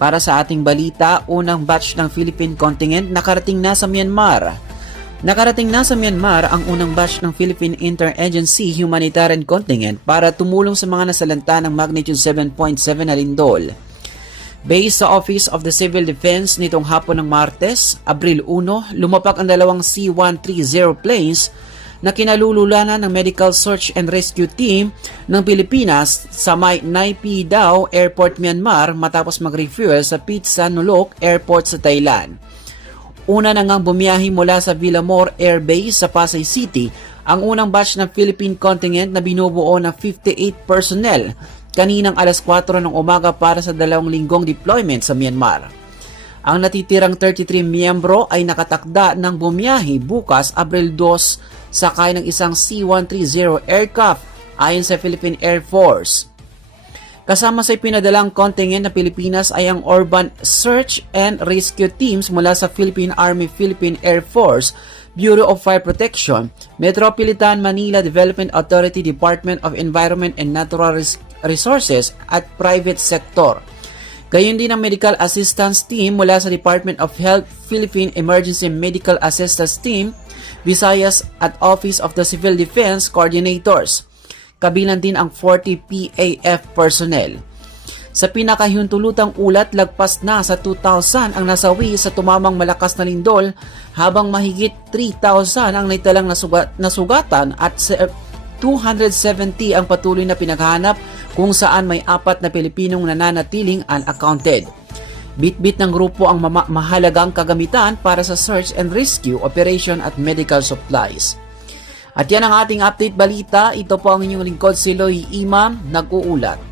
Para sa ating balita, unang batch ng Philippine contingent nakarating na sa Myanmar. Nakarating na sa Myanmar ang unang batch ng Philippine Interagency Humanitarian Contingent para tumulong sa mga nasalanta ng magnitude 7.7 na lindol. Based sa Office of the Civil Defense nitong hapon ng Martes, Abril 1, lumapak ang dalawang C-130 planes na kinalululanan ng Medical Search and Rescue Team ng Pilipinas sa may Naypyidaw Airport, Myanmar matapos mag-refuel sa Phitsanulok Airport sa Thailand. Una na ngang bumiyahi mula sa Villamor Air Base sa Pasay City ang unang batch ng Philippine contingent na binubuo ng 58 personnel kaninang alas 4 ng umaga para sa 2 linggong deployment sa Myanmar. Ang natitirang 33 miyembro ay nakatakda ng bumiyahi bukas Abril 2 sakay ng isang C-130 aircraft ayon sa Philippine Air Force. Kasama sa ipinadalang contingent na Pilipinas ay ang Urban Search and Rescue Teams mula sa Philippine Army, Philippine Air Force, Bureau of Fire Protection, Metropolitan Manila Development Authority, Department of Environment and Natural Resources at private sector. Gayon din ang Medical Assistance Team mula sa Department of Health, Philippine Emergency Medical Assistance Team, Visayas at Office of the Civil Defense Coordinators. Kabilang din ang 40 PAF personnel. Sa pinakahiuntulutang ulat, lagpas na sa 2,000 ang nasawi sa tumamang malakas na lindol habang mahigit 3,000 ang naitalang nasugatan at 270 ang patuloy na pinaghahanap kung saan may 4 na Pilipinong nananatiling unaccounted. Bitbit ng grupo ang mahalagang kagamitan para sa search and rescue operation at medical supplies. At yan ang ating update balita. Ito po ang inyong lingkod, si Loy Imam, nag-uulat.